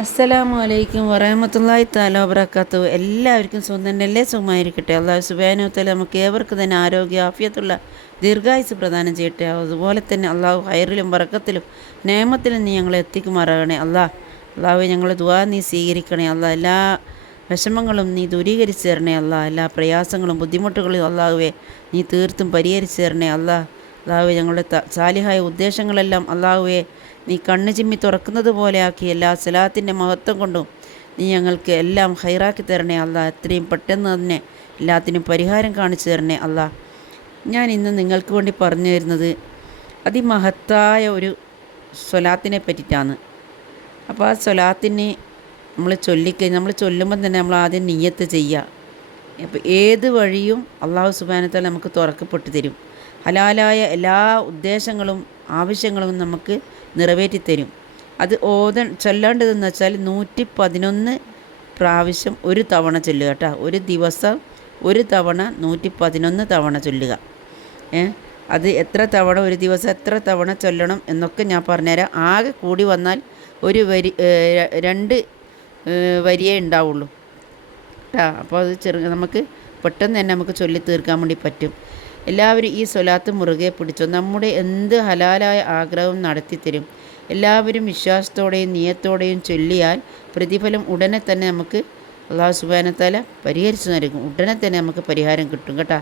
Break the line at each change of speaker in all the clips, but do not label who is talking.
അസ്സലാമു അലൈക്കും വറഹമത്തല്ലാഹി താല വബറക്കാത്തു എല്ലാവർക്കും സ്വന്തം അല്ലേ സുഖമായിരിക്കട്ടെ. അള്ളാഹു സുബാനുത്തല നമുക്ക് ഏവർക്കും തന്നെ ആരോഗ്യ ആഫിയത്തുള്ള ദീർഘായുസ് പ്രദാനം ചെയ്യട്ടെ. അതുപോലെ തന്നെ അള്ളാഹു ഹൈറിലും വറക്കത്തിലും നേമത്തിലും നീ ഞങ്ങളെ എത്തിക്കുമാറാകണേ. അള്ളാഹ് അള്ളാഹു ഞങ്ങൾ ദുവാ നീ സ്വീകരിക്കണേ. അള്ളാഹ് എല്ലാ വിഷമങ്ങളും നീ ദൂരീകരിച്ചു തരണേ. അള്ളാഹ് എല്ലാ പ്രയാസങ്ങളും ബുദ്ധിമുട്ടുകളും അള്ളാഹുവെ നീ തീർത്തും പരിഹരിച്ചു തരണേ. അള്ളാഹ് അള്ളാഹുവെ ഞങ്ങളുടെ സാലിഹായ ഉദ്ദേശങ്ങളെല്ലാം അള്ളാഹുവെ നീ കണ്ണു ചിമ്മി തുറക്കുന്നത് പോലെയാക്കി എല്ലാ സലാത്തിന്റെ മഹത്വം കൊണ്ടും നീ ഞങ്ങൾക്ക് എല്ലാം ഹൈറാക്കി തരണേ അല്ല എത്രയും പെട്ടെന്ന് തന്നെ എല്ലാത്തിനും പരിഹാരം കാണിച്ചു തരണേ അല്ലാ ഞാൻ ഇന്ന് നിങ്ങൾക്ക് വേണ്ടി പറഞ്ഞു തരുന്നത് അതിമഹത്തായ ഒരു സ്വലാത്തിനെ പറ്റിയിട്ടാണ്. അപ്പോൾ ആ സ്വലാത്തിനെ നമ്മൾ ചൊല്ലിക്കഴിഞ്ഞ് നമ്മൾ ചൊല്ലുമ്പം തന്നെ നമ്മൾ ആദ്യം നീയത്ത് ചെയ്യുക. അപ്പോൾ ഏത് വഴിയും അള്ളാഹു സുബാനത്താൽ നമുക്ക് തുറക്കപ്പെട്ടു തരും. ഹലാലായ എല്ലാ ഉദ്ദേശങ്ങളും ആവശ്യങ്ങളും നമുക്ക് നിറവേറ്റിത്തരും. അത് ഓത ചൊല്ലേണ്ടതെന്ന് വെച്ചാൽ നൂറ്റി പതിനൊന്ന് പ്രാവശ്യം ഒരു തവണ ചൊല്ലുക കേട്ടോ. ഒരു ദിവസം ഒരു തവണ നൂറ്റി പതിനൊന്ന് തവണ ചൊല്ലുക. ഏ? അത് എത്ര തവണ ഒരു ദിവസം എത്ര തവണ ചൊല്ലണം എന്നൊക്കെ ഞാൻ പറഞ്ഞുതരാം. ആകെ കൂടി വന്നാൽ ഒരു വരി രണ്ട് വരിയേ ഉണ്ടാവുള്ളൂ. കേട്ടോ അപ്പോൾ അത് ചെറു നമുക്ക് പെട്ടെന്ന് തന്നെ നമുക്ക് ചൊല്ലി തീർക്കാൻ വേണ്ടി പറ്റും. എല്ലാവരും ഈ സ്വലാത്ത് മുറുകെ പിടിച്ചോ. നമ്മുടെ എന്ത് ഹലാലായ ആഗ്രഹവും നടത്തിത്തരും എല്ലാവരും വിശ്വാസത്തോടെയും നിയത്തോടെയും ചൊല്ലിയാൽ പ്രതിഫലം ഉടനെ തന്നെ നമുക്ക് അള്ളാഹു സുബാനത്താല പരിഹരിച്ചു നൽകും. ഉടനെ തന്നെ നമുക്ക് പരിഹാരം കിട്ടും കേട്ടോ.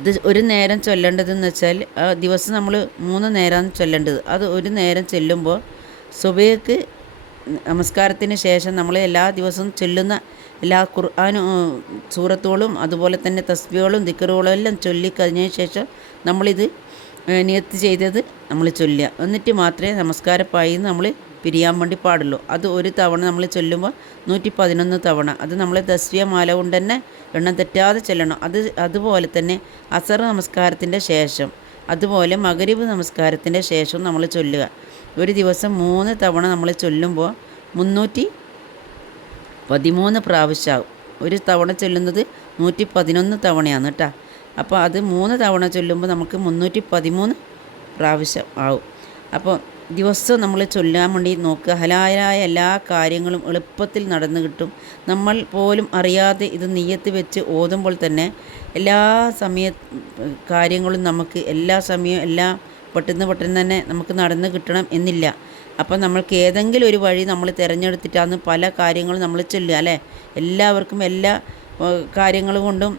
ഇത് ഒരു നേരം ചൊല്ലേണ്ടതെന്ന് വെച്ചാൽ ദിവസം നമ്മൾ മൂന്ന് നേരമാണ് ചൊല്ലേണ്ടത്. അത് ഒരു നേരം ചൊല്ലുമ്പോൾ സുബൈക്ക് നമസ്കാരത്തിന് ശേഷം നമ്മൾ എല്ലാ ദിവസവും ചൊല്ലുന്ന എല്ലാ ഖുർആാനും സൂറത്തുകളും അതുപോലെ തന്നെ തസ്ബികളും ദിക്കറുകളും എല്ലാം ചൊല്ലിക്കഴിഞ്ഞതിന് ശേഷം നമ്മളിത് നിയത്ത് ചെയ്തത് നമ്മൾ ചൊല്ലുക. എന്നിട്ട് മാത്രമേ നമസ്കാരപ്പായി നമ്മൾ പിരിയാൻ വേണ്ടി പാടുള്ളൂ. അത് ഒരു തവണ നമ്മൾ ചൊല്ലുമ്പോൾ നൂറ്റി പതിനൊന്ന് തവണ. അത് നമ്മൾ ദസ്വീയ മാല കൊണ്ട് തന്നെ എണ്ണം തെറ്റാതെ ചെല്ലണം. അത് അതുപോലെ തന്നെ അസർ നമസ്കാരത്തിന്റെ ശേഷം അതുപോലെ മകരീബ് നമസ്കാരത്തിന്റെ ശേഷം നമ്മൾ ചൊല്ലുക. ഒരു ദിവസം മൂന്ന് തവണ നമ്മൾ ചൊല്ലുമ്പോൾ മുന്നൂറ്റി പതിമൂന്ന് പ്രാവശ്യമാവും ഒരു തവണ ചൊല്ലുന്നത് നൂറ്റി പതിനൊന്ന് തവണയാണ് കേട്ടോ അപ്പോൾ അത് മൂന്ന് തവണ ചൊല്ലുമ്പോൾ നമുക്ക് മുന്നൂറ്റി പതിമൂന്ന് പ്രാവശ്യം ആവും. അപ്പോൾ ദിവസവും നമ്മൾ ചൊല്ലാൻ വേണ്ടി നോക്കുക. ഹലാലായ എല്ലാ കാര്യങ്ങളും എളുപ്പത്തിൽ നടന്നു കിട്ടും. നമ്മൾ പോലും അറിയാതെ ഇത് നെയ്യത്ത് വെച്ച് ഓതുമ്പോൾ തന്നെ എല്ലാ സമയ കാര്യങ്ങളും നമുക്ക് എല്ലാ സമയവും എല്ലാം പെട്ടെന്ന് പെട്ടെന്ന് തന്നെ നമുക്ക് നടന്നു കിട്ടണം എന്നില്ല. അപ്പം നമ്മൾക്ക് ഏതെങ്കിലും ഒരു വഴി നമ്മൾ തിരഞ്ഞെടുത്തിട്ടാണ് പല കാര്യങ്ങളും നമ്മൾ ചൊല്ലുക അല്ലേ? എല്ലാവർക്കും എല്ലാ കാര്യങ്ങൾ കൊണ്ടും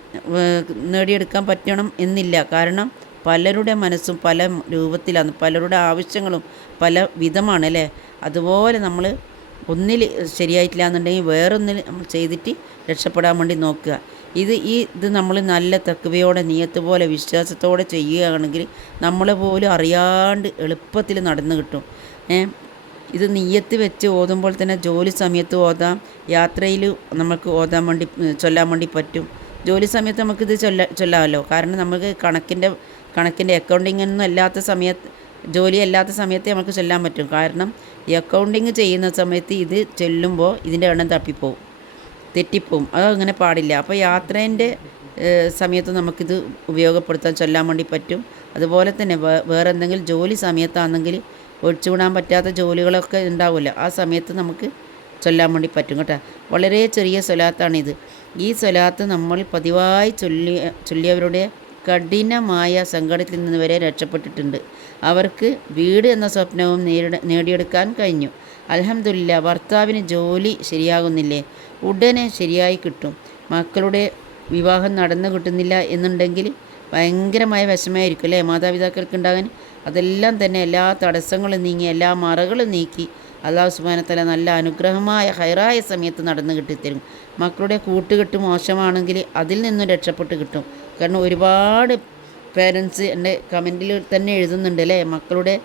നേടിയെടുക്കാൻ പറ്റണം എന്നില്ല. കാരണം പലരുടെ മനസ്സും പല രൂപത്തിലാണ് പലരുടെ ആവശ്യങ്ങളും പല വിധമാണ് അല്ലേ? അതുപോലെ നമ്മൾ ഒന്നിൽ ശരിയായിട്ടില്ല എന്നുണ്ടെങ്കിൽ വേറൊന്നിൽ നമ്മൾ ചെയ്തിട്ട് രക്ഷപ്പെടാൻ വേണ്ടി നോക്കുക. ഇത് ഈ ഇത് നമ്മൾ നല്ല തക്കവയോടെ നിയത്ത് പോലെ വിശ്വാസത്തോടെ ചെയ്യുകയാണെങ്കിൽ നമ്മളെ പോലും അറിയാണ്ട് എളുപ്പത്തിൽ നടന്നു കിട്ടും. ഏ? ഇത് നീയത്ത് വെച്ച് ഓതുമ്പോൾ തന്നെ ജോലി സമയത്ത് ഓതാം. യാത്രയിൽ നമുക്ക് ഓതാൻ വേണ്ടി ചൊല്ലാൻ വേണ്ടി പറ്റും. ജോലി സമയത്ത് നമുക്കിത് ചൊല്ല ചൊല്ലാമല്ലോ. കാരണം നമുക്ക് കണക്കിന്റെ കണക്കിന്റെ അക്കൗണ്ടിങ് ഒന്നും അല്ലാത്ത സമയത്ത് ജോലി അല്ലാത്ത സമയത്ത് നമുക്ക് ചൊല്ലാൻ പറ്റും. കാരണം ഈ അക്കൗണ്ടിങ് ചെയ്യുന്ന സമയത്ത് ഇത് ചൊല്ലുമ്പോൾ ഇതിന്റെ എണ്ണം തപ്പിപ്പോവും തെറ്റിപ്പോവും. അത് അങ്ങനെ പാടില്ല. അപ്പോൾ യാത്രേന്റെ സമയത്ത് നമുക്കിത് ഉപയോഗപ്പെടുത്താൻ ചൊല്ലാൻ വേണ്ടി പറ്റും. അതുപോലെ തന്നെ വേറെ എന്തെങ്കിലും ജോലി സമയത്താണെങ്കിൽ ഒഴിച്ചുവിടാൻ പറ്റാത്ത ജോലികളൊക്കെ ഉണ്ടാവില്ല. ആ സമയത്ത് നമുക്ക് ചൊല്ലാൻ വേണ്ടി പറ്റും കേട്ടോ. വളരെ ചെറിയ സ്വലാത്താണിത്. ഈ സ്വലാത്ത് നമ്മൾ പതിവായി ചൊല്ലി ചൊല്ലിയവരുടെ കഠിനമായ സങ്കടത്തിൽ നിന്ന് വരെ രക്ഷപ്പെട്ടിട്ടുണ്ട്. അവർക്ക് വീട് എന്ന സ്വപ്നവും നേരിട നേടിയെടുക്കാൻ കഴിഞ്ഞു. അലഹമില്ല ഭർത്താവിന് ജോലി ശരിയാകുന്നില്ലേ? ഉടനെ ശരിയായി കിട്ടും. മക്കളുടെ വിവാഹം നടന്നു കിട്ടുന്നില്ല എന്നുണ്ടെങ്കിൽ ഭയങ്കരമായ വിഷമമായിരിക്കും അല്ലേ? മാതാപിതാക്കൾക്ക് ഉണ്ടാകാൻ അതെല്ലാം തന്നെ എല്ലാ തടസ്സങ്ങളും നീങ്ങി എല്ലാ മറകളും നീക്കി അള്ളാഹു സുബാനത്തല നല്ല അനുഗ്രഹമായ ഹൈറായ സമയത്ത് നടന്നു കിട്ടിത്തരും. മക്കളുടെ കൂട്ടുകെട്ട് മോശമാണെങ്കിൽ അതിൽ നിന്നും രക്ഷപ്പെട്ട് കിട്ടും. കാരണം ഒരുപാട് പേരൻസ് എന്റെ കമന്റിൽ തന്നെ എഴുതുന്നുണ്ട് അല്ലേ? മക്കളുടെ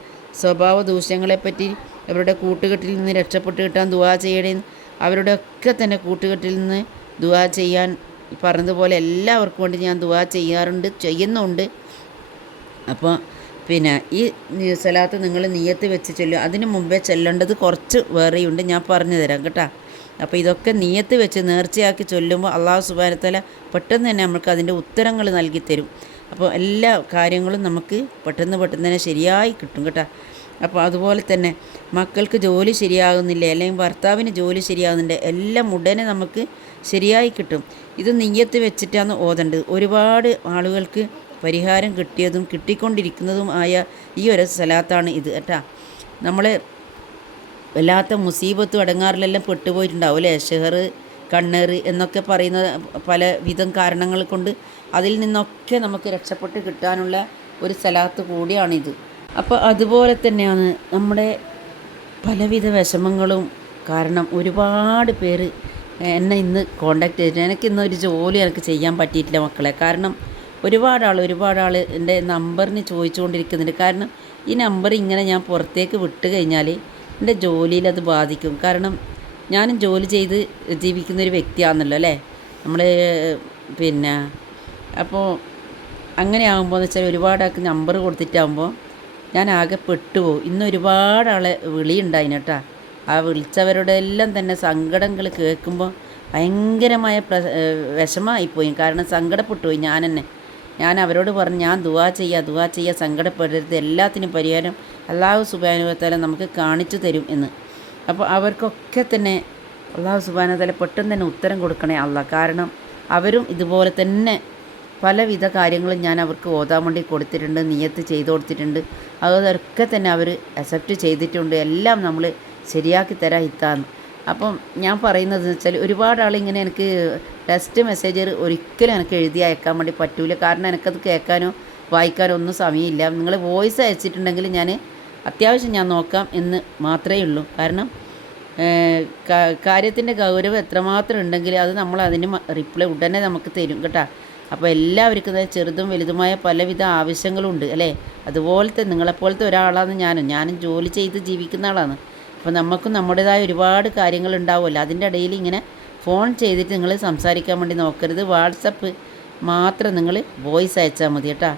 സ്വഭാവ ദൂഷ്യങ്ങളെപ്പറ്റി അവരുടെ കൂട്ടുകെട്ടിൽ നിന്ന് രക്ഷപ്പെട്ട് കിട്ടാൻ ദുവാ ചെയ്യണേ അവരുടെ ഒക്കെ തന്നെ കൂട്ടുകെട്ടിൽ നിന്ന് ദുവാ ചെയ്യാൻ ഈ പറഞ്ഞതുപോലെ എല്ലാവർക്കും വേണ്ടി ഞാൻ ദുവാ ചെയ്യാറുണ്ട് ചെയ്യുന്നുണ്ട്. അപ്പോൾ പിന്നെ ഈ സ്ഥലത്ത് നിങ്ങൾ നീയത്ത് വെച്ച് ചൊല്ലും അതിന് മുമ്പേ ചെല്ലേണ്ടത് കുറച്ച് വേറെയുണ്ട്. ഞാൻ പറഞ്ഞു തരാം കേട്ടോ. അപ്പോൾ ഇതൊക്കെ നീയത്ത് വെച്ച് നേർച്ചയാക്കി ചൊല്ലുമ്പോൾ അള്ളാഹു സുബാനത്തല പെട്ടെന്ന് തന്നെ നമുക്ക് അതിന്റെ ഉത്തരങ്ങൾ നൽകി തരും. അപ്പോൾ എല്ലാ കാര്യങ്ങളും നമുക്ക് പെട്ടെന്ന് പെട്ടെന്ന് തന്നെ ശരിയായി കിട്ടും കേട്ടോ. അപ്പോൾ അതുപോലെ തന്നെ മക്കൾക്ക് ജോലി ശരിയാകുന്നില്ല? അല്ലെങ്കിൽ ഭർത്താവിന് ജോലി ശരിയാകുന്നില്ല എല്ലാം ഉടനെ നമുക്ക് ശരിയായി കിട്ടും. ഇത് നെയ്യത്ത് വെച്ചിട്ടാണ് ഓതേണ്ടത്. ഒരുപാട് ആളുകൾക്ക് പരിഹാരം കിട്ടിയതും കിട്ടിക്കൊണ്ടിരിക്കുന്നതും ആയ ഈ ഒരു സ്ഥലത്താണ് ഇത് കേട്ടാ. നമ്മൾ വല്ലാത്ത മുസീബത്തും അടങ്ങാറിലെല്ലാം പെട്ടുപോയിട്ടുണ്ടാവും അല്ലേ? ഷെഹർ കണ്ണേറ് എന്നൊക്കെ പറയുന്ന പല വിധം കാരണങ്ങൾ കൊണ്ട് അതിൽ നിന്നൊക്കെ നമുക്ക് രക്ഷപ്പെട്ട് കിട്ടാനുള്ള ഒരു സ്ഥലത്ത് കൂടിയാണിത്. അപ്പോൾ അതുപോലെ തന്നെയാണ് നമ്മുടെ പലവിധ വിഷമങ്ങളും കാരണം ഒരുപാട് പേര് എന്നെ ഇന്ന് കോണ്ടാക്ട് ചെയ്തിട്ട് എനിക്ക് ഇന്ന് ഒരു ജോലി എനിക്ക് ചെയ്യാൻ പറ്റിയിട്ടില്ല മക്കളെ. കാരണം ഒരുപാട് ആൾ ഒരുപാട് ആൾ എന്റെ നമ്പറിന് ചോദിച്ചുകൊണ്ടിരിക്കുന്നുണ്ട്. കാരണം ഈ നമ്പർ ഇങ്ങനെ ഞാൻ പുറത്തേക്ക് വിട്ട് കഴിഞ്ഞാൽ എന്റെ ജോലിയിൽ അത് ബാധിക്കും. കാരണം ഞാനും ജോലി ചെയ്ത് ജീവിക്കുന്ന ഒരു വ്യക്തിയാണല്ലോ അല്ലേ? നമ്മൾ പിന്നെ അപ്പോൾ അങ്ങനെ ആകുമ്പോൾ എന്ന് വെച്ചാൽ ഒരുപാട് ആൾക്ക് നമ്പർ കൊടുത്തിട്ടാകുമ്പോൾ ഞാൻ ആകെ പെട്ടുപോകും. ഇന്ന് ഒരുപാട് ആളെ വിളിയുണ്ടായിന് കേട്ടോ. ആ വിളിച്ചവരുടെ എല്ലാം തന്നെ സങ്കടങ്ങൾ കേൾക്കുമ്പോൾ ഭയങ്കരമായ പ്ര വിഷമമായിപ്പോയി. കാരണം സങ്കടപ്പെട്ടു പോയി ഞാൻ തന്നെ ഞാൻ അവരോട് പറഞ്ഞു ഞാൻ ദുവാ ചെയ്യുക ദുവാ ചെയ്യുക സങ്കടപ്പെടരുത്. എല്ലാത്തിനും പരിഹാരം അള്ളാഹു സുബാനുവത്താല നമുക്ക് കാണിച്ചു തരും എന്ന്. അപ്പോൾ അവർക്കൊക്കെ തന്നെ അള്ളാഹു സുബാനുവത്താല പെട്ടെന്ന് തന്നെ ഉത്തരം കൊടുക്കണേ അല്ല കാരണം അവരും ഇതുപോലെ തന്നെ പലവിധ കാര്യങ്ങളും ഞാൻ അവർക്ക് ഓതാൻ വേണ്ടി കൊടുത്തിട്ടുണ്ട് നിയത്ത് ചെയ്തു കൊടുത്തിട്ടുണ്ട്. അതൊക്കെ തന്നെ അവർ അക്സെപ്റ്റ് ചെയ്തിട്ടുണ്ട്. എല്ലാം നമ്മൾ ശരിയാക്കി തരാം ഇത്താന്ന് അപ്പം ഞാൻ പറയുന്നത് വെച്ചാൽ ഒരുപാട് ആളിങ്ങനെ എനിക്ക് ടെസ്റ്റ് മെസ്സേജർ ഒരിക്കലും എനിക്ക് എഴുതി അയക്കാൻ വേണ്ടി പറ്റൂല. കാരണം എനിക്കത് കേൾക്കാനോ വായിക്കാനോ ഒന്നും സമയമില്ല. നിങ്ങൾ വോയിസ് അയച്ചിട്ടുണ്ടെങ്കിൽ ഞാൻ അത്യാവശ്യം ഞാൻ നോക്കാം എന്ന് മാത്രമേ ഉള്ളൂ. കാരണം കാര്യത്തിന്റെ ഗൗരവം എത്രമാത്രം ഉണ്ടെങ്കിൽ അത് നമ്മൾ അതിന് റിപ്ലൈ ഉടനെ നമുക്ക് തരും കേട്ടോ. അപ്പോൾ എല്ലാവർക്കും ചെറുതും വലുതുമായ പലവിധ ആവശ്യങ്ങളുണ്ട് അല്ലേ? അതുപോലത്തെ നിങ്ങളെപ്പോലത്തെ ഒരാളാണ് ഞാനും. ഞാനും ജോലി ചെയ്ത് ജീവിക്കുന്ന ആളാണ്. അപ്പോൾ നമുക്ക് നമ്മുടേതായ ഒരുപാട് കാര്യങ്ങൾ ഉണ്ടാവുമല്ലോ അതിന്റെ ഇടയിൽ ഇങ്ങനെ ഫോൺ ചെയ്തിട്ട് നിങ്ങൾ സംസാരിക്കാൻ വേണ്ടി നോക്കരുത്. വാട്സപ്പ് മാത്രം നിങ്ങൾ വോയിസ് അയച്ചാൽ മതി കേട്ടോ.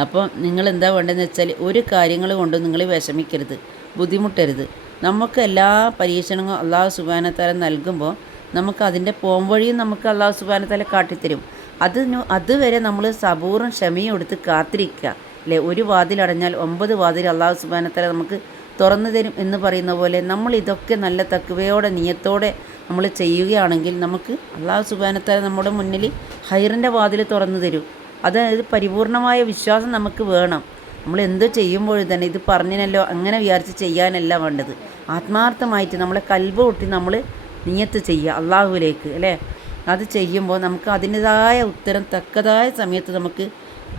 അപ്പോൾ നിങ്ങൾ എന്താ വേണ്ടതെന്ന് വെച്ചാൽ ഒരു കാര്യങ്ങൾ കൊണ്ട് നിങ്ങൾ വിഷമിക്കരുത്. ബുദ്ധിമുട്ടരുത്. നമുക്ക് എല്ലാ പരീക്ഷണങ്ങളും അള്ളാഹു സുബാനത്താല നൽകുമ്പോൾ നമുക്ക് അതിന്റെ പോംവഴിയും നമുക്ക് അള്ളാഹു സുബാനത്താല കാട്ടിത്തരും. അതിന് അതുവരെ നമ്മൾ സബൂറും ക്ഷമയും എടുത്ത് കാത്തിരിക്കുക. അല്ലേ? ഒരു വാതിലടഞ്ഞാൽ ഒമ്പത് വാതിൽ അള്ളാഹു സുബാനത്താല നമുക്ക് തുറന്നു തരും എന്ന് പറയുന്ന പോലെ നമ്മൾ ഇതൊക്കെ നല്ല തക്കുവയോടെ നിയത്തോടെ നമ്മൾ ചെയ്യുകയാണെങ്കിൽ നമുക്ക് അള്ളാഹു സുബാനത്താല നമ്മുടെ മുന്നിൽ ഹൈറിന്റെ വാതിൽ തുറന്നു തരും. അതായത് പരിപൂർണമായ വിശ്വാസം നമുക്ക് വേണം. നമ്മൾ എന്ത് ചെയ്യുമ്പോഴും തന്നെ ഇത് പറഞ്ഞനല്ലോ അങ്ങനെ വിചാരിച്ച് ചെയ്യാനല്ല വേണ്ടത്. ആത്മാർത്ഥമായിട്ട് നമ്മളെ കൽബ് കൊട്ടി നമ്മൾ നിയത്ത് ചെയ്യുക അള്ളാഹുവിലേക്ക് അല്ലേ? അത് ചെയ്യുമ്പോൾ നമുക്ക് അതിന്റെതായ ഉത്തരം തക്കതായ സമയത്ത് നമുക്ക്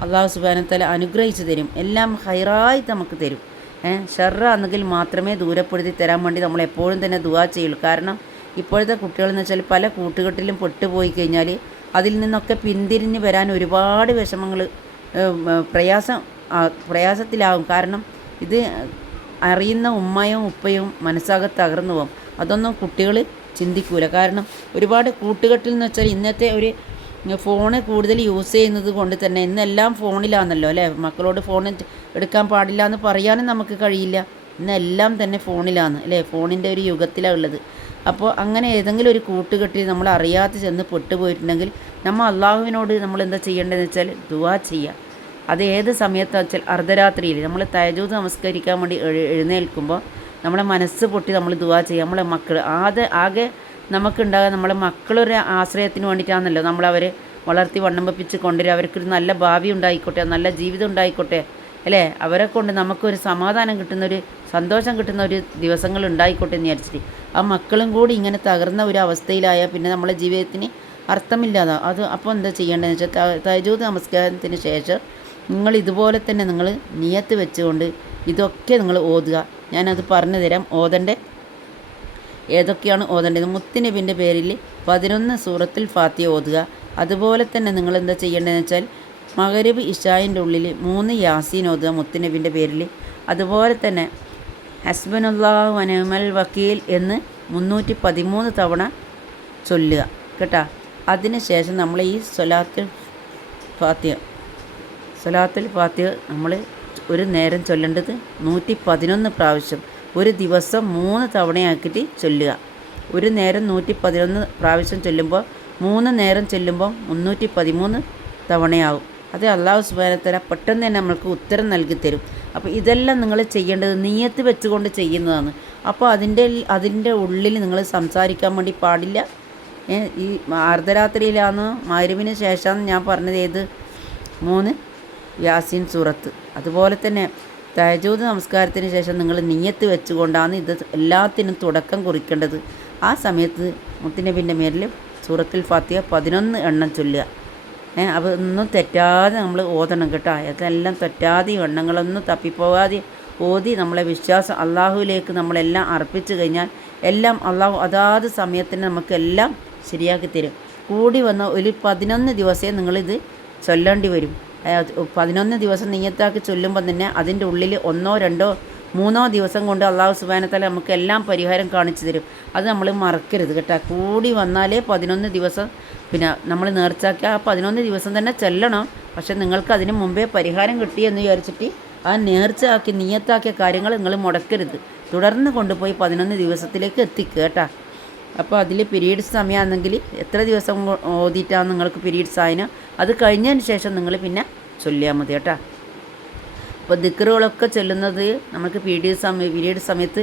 അള്ളാഹു സുബാനത്തല അനുഗ്രഹിച്ചു തരും. എല്ലാം ഹൈറായി നമുക്ക് തരും. ഷെറാണെങ്കിൽ മാത്രമേ ദൂരപ്പെടുത്തി തരാൻ വേണ്ടി നമ്മൾ എപ്പോഴും തന്നെ ദുവാ ചെയ്യുള്ളൂ. കാരണം ഇപ്പോഴത്തെ കുട്ടികളെന്ന് വെച്ചാൽ പല കൂട്ടുകെട്ടിലും പെട്ടുപോയി കഴിഞ്ഞാൽ അതിൽ നിന്നൊക്കെ പിന്തിരിഞ്ഞ് വരാൻ ഒരുപാട് വിഷമങ്ങൾ പ്രയാസം പ്രയാസത്തിലാവും കാരണം ഇത് അറിയുന്ന ഉമ്മയും ഉപ്പയും മനസ്സാകെ തകർന്നു പോകും. അതൊന്നും കുട്ടികൾ ചിന്തിക്കൂല. കാരണം ഒരുപാട് കൂട്ടുകെട്ടിൽ എന്ന് വെച്ചാൽ ഇന്നത്തെ ഒരു ഫോണ് കൂടുതൽ യൂസ് ചെയ്യുന്നത് കൊണ്ട് തന്നെ ഇന്നെല്ലാം ഫോണിലാണല്ലോ അല്ലേ? മക്കളോട് ഫോൺ എടുക്കാൻ പാടില്ല എന്ന് പറയാനും നമുക്ക് കഴിയില്ല. ഇന്നെല്ലാം തന്നെ ഫോണിലാണ് അല്ലേ? ഫോണിന്റെ ഒരു യുഗത്തിലാണ് ഉള്ളത്. അപ്പോൾ അങ്ങനെ ഏതെങ്കിലും ഒരു കൂട്ടുകെട്ടിൽ നമ്മൾ അറിയാതെ ചെന്ന് പെട്ടുപോയിട്ടുണ്ടെങ്കിൽ നമ്മൾ അള്ളാഹുവിനോട് നമ്മൾ എന്താ ചെയ്യേണ്ടതെന്ന് വെച്ചാൽ ദുവാ ചെയ്യുക അത് ഏത് സമയത്താണെന്ന് വെച്ചാൽ അർദ്ധരാത്രിയിൽ നമ്മൾ തയജൂത് നമസ്കരിക്കാൻ വേണ്ടി എഴുന്നേൽക്കുമ്പോൾ നമ്മുടെ മനസ്സ് പൊട്ടി നമ്മൾ ദുവാ ചെയ്യുക നമ്മളെ മക്കൾ ആകെ ആകെ നമുക്കുണ്ടാകുക നമ്മളെ മക്കളൊരു ആശ്രയത്തിന് വേണ്ടിയിട്ടാണല്ലോ നമ്മളവരെ വളർത്തി വണ്ണമ്പിച്ച് കൊണ്ടുവരിക അവർക്കൊരു നല്ല ഭാവി ഉണ്ടായിക്കോട്ടെ നല്ല ജീവിതം ഉണ്ടായിക്കോട്ടെ അല്ലേ? അവരെ കൊണ്ട് നമുക്കൊരു സമാധാനം കിട്ടുന്ന ഒരു സന്തോഷം കിട്ടുന്ന ഒരു ദിവസങ്ങൾ ഉണ്ടായിക്കോട്ടെ എന്ന് വിചാരിച്ചിട്ട്. ആ മക്കളും കൂടി ഇങ്ങനെ തകർന്ന ഒരു അവസ്ഥയിലായാൽ പിന്നെ നമ്മളെ ജീവിതത്തിന് അർത്ഥമില്ലാതെ. അത് അപ്പോൾ എന്താ ചെയ്യേണ്ടതെന്ന് വെച്ചാൽ തജൂത് നമസ്കാരത്തിന് ശേഷം നിങ്ങൾ ഇതുപോലെ തന്നെ നിങ്ങൾ നിയത്ത് വെച്ചുകൊണ്ട് ഇതൊക്കെ നിങ്ങൾ ഓതുക. ഞാനത് പറഞ്ഞു തരാം. ഓതന്റെ ഏതൊക്കെയാണ് ഓതേണ്ടത്? മുത്തുനബിന്റെ പേരിൽ പതിനൊന്ന് സൂറത്തിൽ ഫാത്തിയ ഓതുക. അതുപോലെ തന്നെ നിങ്ങൾ എന്താ ചെയ്യേണ്ടതെന്ന് വെച്ചാൽ മകരബ് ഇഷായിന്റെ ഉള്ളിൽ മൂന്ന് യാസീൻ ഓതുക മുത്തുനബിന്റെ പേരിൽ. അതുപോലെ തന്നെ ഹസ്ബനുല്ലാഹു അനമൽ വക്കീൽ എന്ന് മുന്നൂറ്റി പതിമൂന്ന് തവണ ചൊല്ലുക. കേട്ടോ? അതിനുശേഷം നമ്മൾ ഈ സൊലാത്തിൽ ഫാത്തിയ സൊലാത്തിൽ ഫാത്തിയ നമ്മൾ ഒരു നേരം ചൊല്ലേണ്ടത് നൂറ്റി പതിനൊന്ന് പ്രാവശ്യം. ഒരു ദിവസം മൂന്ന് തവണയാക്കിയിട്ട് ചൊല്ലുക. ഒരു നേരം നൂറ്റി പതിനൊന്ന് പ്രാവശ്യം ചൊല്ലുമ്പോൾ മൂന്ന് നേരം ചൊല്ലുമ്പോൾ മുന്നൂറ്റി പതിമൂന്ന് തവണയാവും. അത് അള്ളാഹു സുബാനത്തല പെട്ടെന്ന് തന്നെ നമ്മൾക്ക് ഉത്തരം നൽകി തരും. അപ്പോൾ ഇതെല്ലാം നിങ്ങൾ ചെയ്യേണ്ടത് നീയത്ത് വെച്ചുകൊണ്ട് ചെയ്യുന്നതാണ്. അപ്പോൾ അതിന്റെ അതിന്റെ ഉള്ളിൽ നിങ്ങൾ സംസാരിക്കാൻ വേണ്ടി പാടില്ല. ഈ അർദ്ധരാത്രിയിലാണ്? മരുവിന് ശേഷമാണ് ഞാൻ പറഞ്ഞത് ഏത്? മൂന്ന് യാസീൻ സൂറത്ത്. അതുപോലെ തന്നെ തഹജൂദ് നമസ്കാരത്തിന് ശേഷം നിങ്ങൾ നീയത്ത് വെച്ചുകൊണ്ടാണ് ഇത് എല്ലാത്തിനും തുടക്കം കുറിക്കേണ്ടത്. ആ സമയത്ത് മുത്തുനബിന്റെ മേലിൽ സൂറത്തിൽ ഫാത്തിയ പതിനൊന്ന് എണ്ണം ചൊല്ലുക. ഏഹ് അപ്പോൾ ഒന്നും തെറ്റാതെ നമ്മൾ ഓതണം കേട്ടോ. അതെല്ലാം തെറ്റാതെ എണ്ണങ്ങളൊന്നും തപ്പിപ്പോകാതെ ഓതി നമ്മളെ വിശ്വാസം അള്ളാഹുവിലേക്ക് നമ്മളെല്ലാം അർപ്പിച്ചു കഴിഞ്ഞാൽ എല്ലാം അള്ളാഹു അതാത് സമയത്തിന് നമുക്കെല്ലാം ശരിയാക്കി തരും. കൂടി വന്ന ഒരു പതിനൊന്ന് ദിവസമേ നിങ്ങളിത് ചൊല്ലേണ്ടി വരും. പതിനൊന്ന് ദിവസം നീയത്താക്കി ചൊല്ലുമ്പോൾ തന്നെ അതിന്റെ ഉള്ളിൽ ഒന്നോ രണ്ടോ മൂന്നോ ദിവസം കൊണ്ട് അള്ളാഹു സുബാനത്താല നമുക്ക് എല്ലാം പരിഹാരം കാണിച്ചു തരും. അത് നമ്മൾ മറക്കരുത് കേട്ടോ. കൂടി വന്നാലേ പതിനൊന്ന് ദിവസം പിന്നെ നമ്മൾ നേർച്ചാക്കി ആ പതിനൊന്ന് ദിവസം തന്നെ ചെല്ലണം. പക്ഷെ നിങ്ങൾക്ക് അതിന് മുമ്പേ പരിഹാരം കിട്ടി എന്ന് വിചാരിച്ചിട്ട് ആ നേർച്ച ആക്കി നീയത്താക്കിയ കാര്യങ്ങൾ നിങ്ങൾ മുടക്കരുത്. തുടർന്ന് കൊണ്ടുപോയി പതിനൊന്ന് ദിവസത്തിലേക്ക് എത്തിക്കുക കേട്ടോ. അപ്പോൾ അതിൽ പീരീഡ്സ് സമയമാണെങ്കിൽ എത്ര ദിവസം ഓതിയിട്ടാണ് നിങ്ങൾക്ക് പീരീഡ്സ് ആയതിന് അത് കഴിഞ്ഞതിന് ശേഷം നിങ്ങൾ പിന്നെ ചൊല്ലിയാൽ മതി കേട്ടോ. അപ്പോൾ ദിക്കറുകളൊക്കെ ചൊല്ലുന്നത് നമുക്ക് പീരീഡ് സമയ പീരീഡ് സമയത്ത്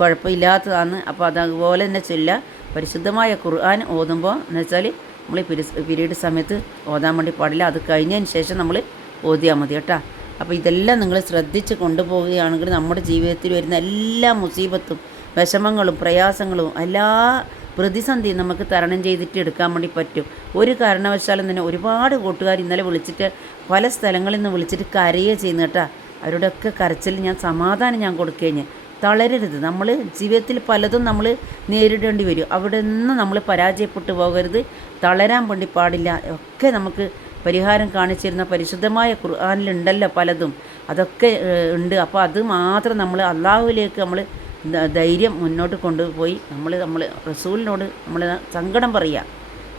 കുഴപ്പമില്ലാത്തതാണ്. അപ്പോൾ അതുപോലെ തന്നെ ചൊല്ലുക. പരിശുദ്ധമായ ഖുർആൻ ഓതുമ്പോൾ എന്ന് വെച്ചാൽ നമ്മൾ പീരീഡ് സമയത്ത് ഓതാൻ വേണ്ടി പാടില്ല. അത് കഴിഞ്ഞതിന് ശേഷം നമ്മൾ ഓതിയാൽ മതി കേട്ടോ. അപ്പോൾ ഇതെല്ലാം നിങ്ങൾ ശ്രദ്ധിച്ച് കൊണ്ടുപോവുകയാണെങ്കിൽ നമ്മുടെ ജീവിതത്തിൽ വരുന്ന എല്ലാ മുസീബത്തും വിഷമങ്ങളും പ്രയാസങ്ങളും എല്ലാ പ്രതിസന്ധി നമുക്ക് തരണം ചെയ്തിട്ട് എടുക്കാൻ വേണ്ടി പറ്റും. ഒരു കാരണവശാലും തന്നെ ഒരുപാട് കൂട്ടുകാർ ഇന്നലെ വിളിച്ചിട്ട് പല സ്ഥലങ്ങളിൽ നിന്ന് വിളിച്ചിട്ട് കരയുക ചെയ്യുന്ന കേട്ടാ. അവരുടെയൊക്കെ കരച്ചിൽ ഞാൻ സമാധാനം ഞാൻ കൊടുക്കുകഴിഞ്ഞ് തളരരുത്. നമ്മൾ ജീവിതത്തിൽ പലതും നമ്മൾ നേരിടേണ്ടി വരും. അവിടെ നിന്ന് നമ്മൾ പരാജയപ്പെട്ടു പോകരുത്. തളരാൻ വേണ്ടി പാടില്ല. ഒക്കെ നമുക്ക് പരിഹാരം കാണിച്ചിരുന്ന പരിശുദ്ധമായ ഖുർആാനിലുണ്ടല്ലോ പലതും. അതൊക്കെ ഉണ്ട്. അപ്പോൾ അത് മാത്രം നമ്മൾ അള്ളാഹുവിലേക്ക് നമ്മൾ ധൈര്യം മുന്നോട്ട് കൊണ്ടുപോയി. നമ്മൾ നമ്മൾ റസൂലിനോട് നമ്മൾ സങ്കടം പറയുക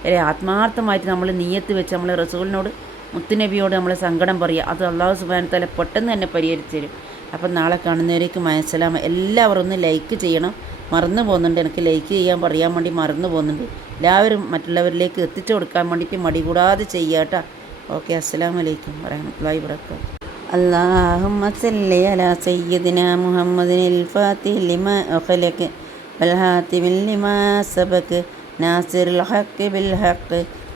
അല്ലെ ആത്മാർത്ഥമായിട്ട് നമ്മൾ നീയത്ത് വെച്ച് നമ്മൾ റസൂലിനോട് മുത്തുനബിയോട് നമ്മൾ സങ്കടം പറയുക അത് അള്ളാഹു സുബാനത്തല പെട്ടെന്ന് തന്നെ പരിഹരിച്ചു തരും. അപ്പം നാളെ കാണുന്നവരേക്ക് മനസ്സിലാമ എല്ലാവരും ഒന്ന് ലൈക്ക് ചെയ്യണം. മറന്നു പോകുന്നുണ്ട്. എനിക്ക് ലൈക്ക് ചെയ്യാൻ പറയാൻ വേണ്ടി മറന്നു പോകുന്നുണ്ട്. എല്ലാവരും മറ്റുള്ളവരിലേക്ക് എത്തിച്ചു കൊടുക്കാൻ വേണ്ടിയിട്ട് മടി കൂടാതെ ചെയ്യാട്ടോ. ഓക്കെ അസ്സാം വലൈക്കും വരഹമത്തല്ലാഹി വബറകാതുഹു. اللهم صل على سيدنا محمد الفاتح لما أخلق والهاتم لما سبق ناصر الحق بالحق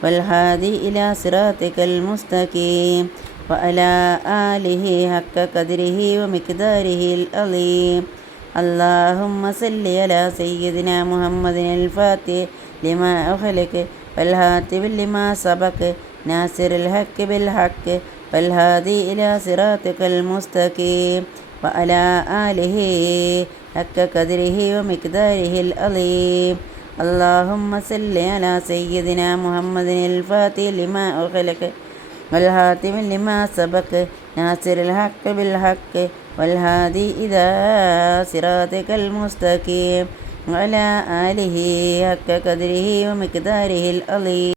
والهادي إلى صراطك المستقيم وعلى آله حق قدره ومقداره العظيم. اللهم صل على سيدنا محمد الفاتح لما أخلق والهاتف لما سبق ناصر الحق بالحق والهادي إلى صراطك المستقيم وعلى آله حق قدره ومقداره العظيم. اللهم صل على سيدنا محمد الفاتح لما أغلق والهاتم لما سبق ناصر الحق بالحق والهادي إلى صراطك المستقيم وعلى آله حق قدره ومقداره العظيم.